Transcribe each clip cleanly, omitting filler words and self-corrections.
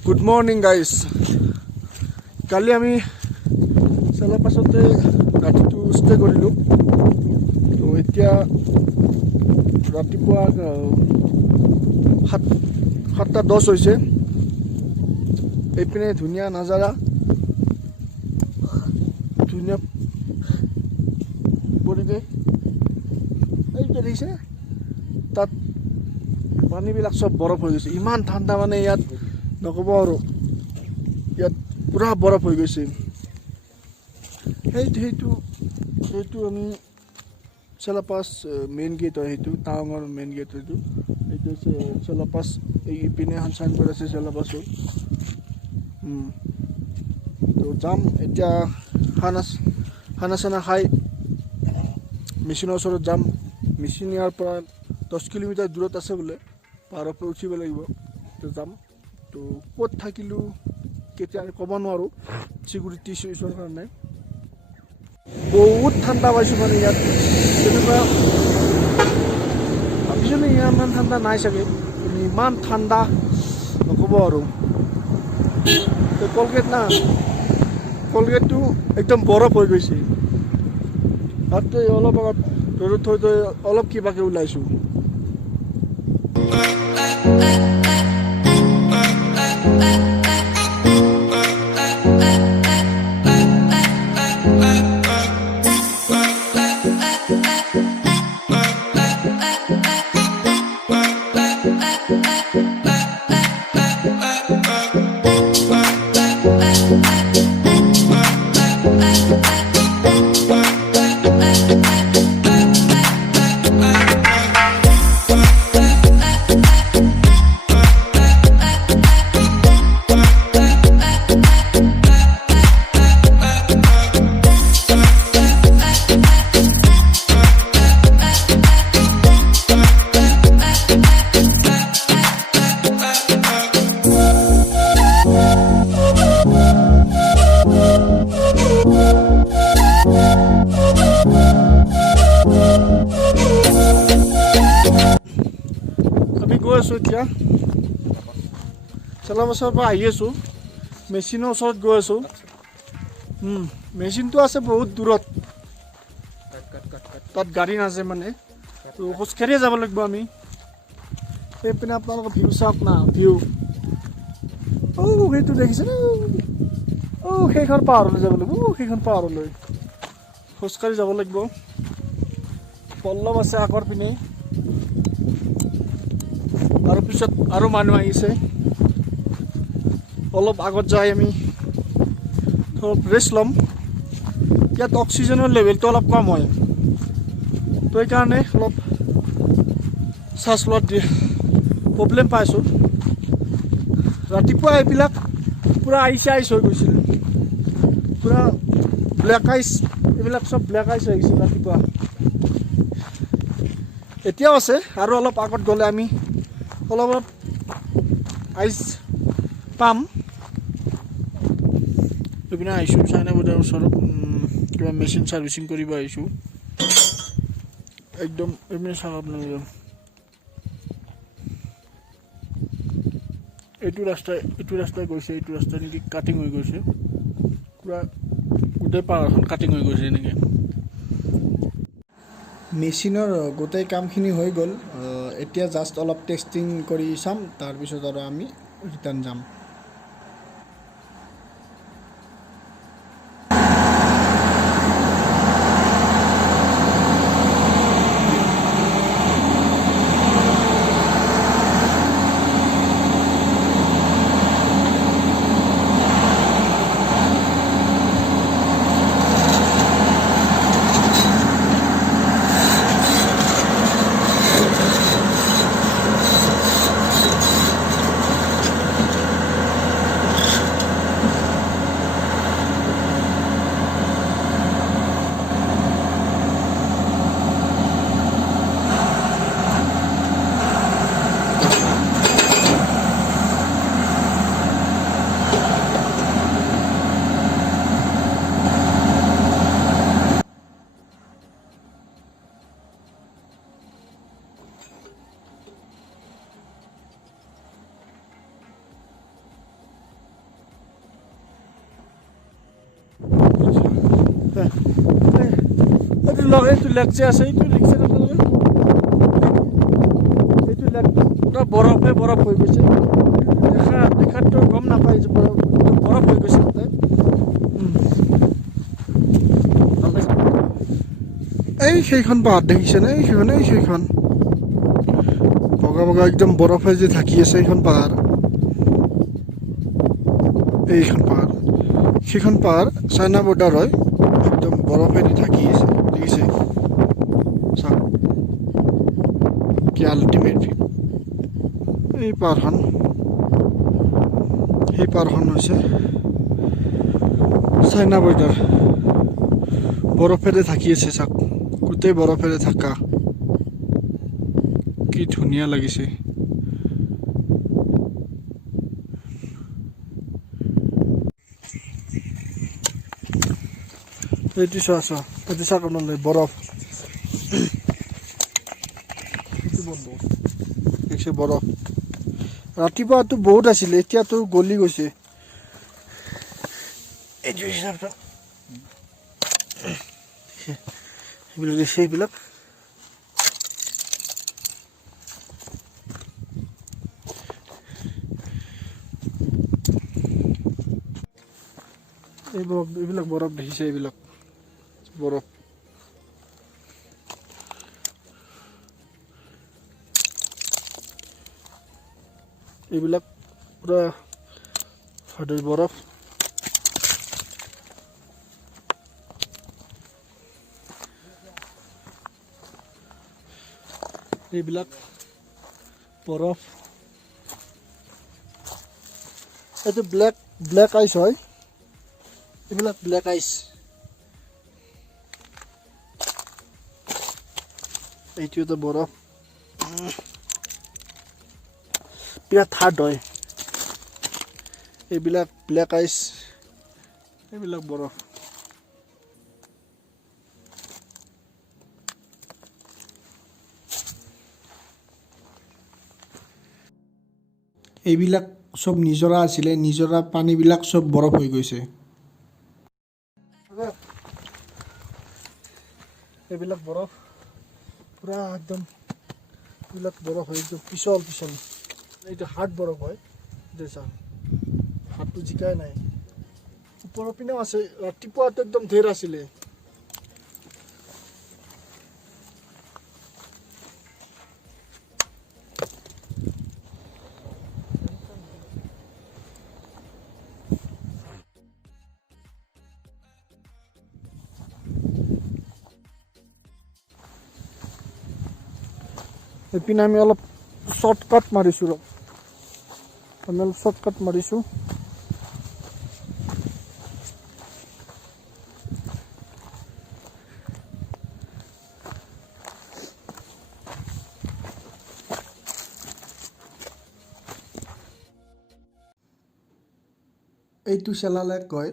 Good morning guys. কালি আমি Sela পাছতে ৰাতিটো ষ্টে কৰিলো। তো এতিয়া ৰাতিপুৱা 7:10 হৈছে। এইপিনে ধুনীয়া নাজাৰা, ধুনীয়া পৰিৱেশ। এইটো দেখিছে তাত পানীবিলাক সব বৰফ হৈ গৈছে। ইমান ঠাণ্ডা মানে ইয়াত নক'ব আৰু। ইয়াত পুৰা বৰফ হৈ গৈছে। সেইটো আমি Sela পাছ মেইন গেট হয়। সেইটো টাউনৰ মেইন গেট। এইটো হৈছে Sela পাছ। এই পিনে চাইন বোৰ্ড আছে Sela পাছৰ। তো যাম এতিয়া খানা চানা খাই মেচিনৰ ওচৰত যাম। মেচিন ইয়াৰ পৰা 10 কিলোমিটাৰ দূৰত আছে বোলে। পাহাৰৰ পৰা উঠিব লাগিব। তো যাম। তো ক'ত থাকিলোঁ কেতিয়া ক'ব নোৱাৰোঁ, চিকিউৰিটি ইছ্যুৰ কাৰণে। বহুত ঠাণ্ডা পাইছোঁ মানে ইয়াত। তেনেকুৱা ভাবিছিলোঁ ইমান ঠাণ্ডা নাই চাগে, কিন্তু ইমান ঠাণ্ডা নক'ব আৰু। কলগেটটো একদম বৰফ হৈ গৈছে। তাতে অলপ আগত ৰ'দত থৈ অলপ কিবাকে ওলাইছোঁ। আমি গৈ আছোঁ এতিয়া Sela পাছৰ পৰা আহি আছোঁ। মেচিনৰ ওচৰত গৈ আছোঁ। মেচিনটো আছে বহুত দূৰত, তাত গাড়ী নাযায় মানে। তো খোজকাঢ়িয়ে যাব লাগিব আমি। সেইপিনে আপোনালোকৰ ভিউ চাওক না, ভিউ। সেইটো দেখিছেনে? সেইখন পাহাৰলৈ যাব লাগিব। সেইখন পাহাৰলৈ খোজকাঢ়ি যাব লাগিব। পল্লৱ আছে আগৰ পিনে, আৰু পিছত আৰু মানুহ আহিছে। অলপ আগত যাই আমি অলপ ৰেষ্ট ল'ম। ইয়াত অক্সিজেনৰ লেভেলটো অলপ কম হয়, তো সেইকাৰণে অলপ শ্বাস লোৱাত প্ৰব্লেম পাইছোঁ। ৰাতিপুৱা এইবিলাক পূৰা আইচ হৈ গৈছিল, পূৰা ব্লেক আইচ। এইবিলাক চব ব্লেক আইচ হৈ গৈছিল ৰাতিপুৱা। এতিয়াও আছে, আৰু অলপ আগত গ'লে আমি অলপ আইচ পাম। এইপিনে আহিছোঁ চাইনা বৰ্ডাৰৰ ওচৰত, কিবা মেচিন ছাৰ্ভিচিং কৰিব আহিছোঁ। একদম এইপিনে চাওক আপোনালোকে, এইটো ৰাস্তাই গৈছে। এইটো ৰাস্তা নেকি কাটিং হৈ গৈছে, পূৰা গোটেই পাহাৰখন কাটিং হৈ গৈছে এনেকৈ। মেচিনৰ গোটেই কামখিনি হৈ গ'ল। এতিয়া জাষ্ট অলপ টেষ্টিং কৰি চাম, তাৰপিছত আৰু আমি ৰিটাৰ্ণ যাম। এইটো লেক যে আছে এইটো দেখিছে এইটো লেকটো পুৰা বৰফ হৈ গৈছে দেখাততো গম নাপায় যে বৰফ হৈ গৈছে তাতে এই সেইখন পাহাৰ দেখিছেনে সেইখন বগা একদম বৰফে যে ঢাকি আছে সেইখন পাহাৰ সেইখন পাহাৰ চাইনা বৰ্ডাৰ হয় একদম বৰফেদি ঢাকি আছে দেখিছে চাওক কি আল্টিমেট ভিউ সেই পাহাৰখন হৈছে চাইনা বৰ্ডাৰ বৰফেৰে ঢাকি আছে চাওক গোটেই বৰফেৰে ঢাকা কি ধুনীয়া লাগিছে এইটো চোৱা এইটো চাওক আপোনালোকে বৰফ দেখিছে বৰফ ৰাতিপুৱাটো বহুত আছিলে এতিয়াতো গলি গৈছে এইটো হিচাপত সেইবিলাক এইবিলাক বৰফ দেখিছে এইবিলাক বৰফ এইবিলাক পুৰা হাৰ্ডৰ বৰফ এইবিলাক বৰফ এইটো ব্লেক আইচ হয় এইবিলাক ব্লেক আইচ এইটো এটা বৰফ বিৰাট হাৰ্ড হয় এইবিলাক ব্লেক আইচ এইবিলাক বৰফ এইবিলাক সব নিজৰা আছিলে নিজৰা পানীবিলাক সব বৰফ হৈ গৈছে এইবিলাক বৰফ পুৰা একদম এইবিলাক বৰফ হয় একদম পিছল এইটো হাৰ্ড বৰফ হয় দেছা হাতটো জিকাই নাই ওপৰৰ পিনেও আছে ৰাতিপুৱাটো একদম ঢেৰ আছিলে এইপিনে আমি অলপ শ্বৰ্টকাট মাৰিছোঁ এইটো চেলা লেক কয়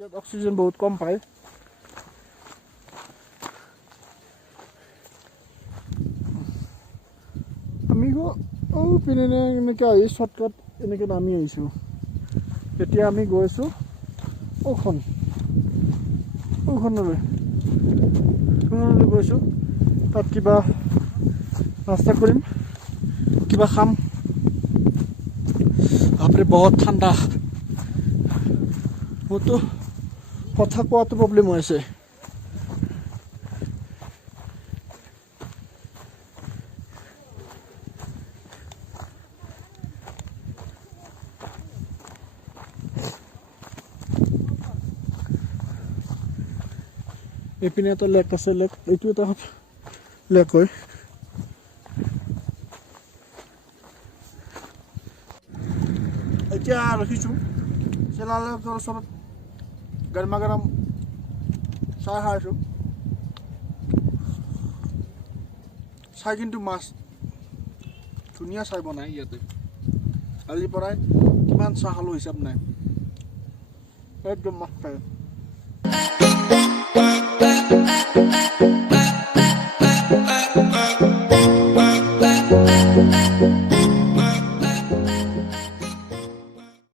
ইয়াত অক্সিজেন বহুত কম পায় আমি পিনে এনেকৈ আহি শ্বৰ্টকাট এনেকৈ নামি আহিছোঁ এতিয়া আমি গৈ আছোঁ ওখনলৈ গৈছোঁ তাত কিবা নাস্তা কৰিম কিবা খাম বাপৰে বহুত ঠাণ্ডা মোৰতো কথা কোৱাটো প্ৰব্লেম হৈ আছে এইপিনে এটা লেক আছে এইটো এটা লেক হয় এতিয়া ৰখিছোঁ চেলা লেকৰ ওচৰত গৰমা গৰম চাহ খাই আছোঁ চাই কিন্তু মাছ ধুনীয়া চাই বনাই ইয়াতে কালিৰ পৰাই কিমান চাহ খালোঁ হিচাপ নাই একদম মাছ খায় Thank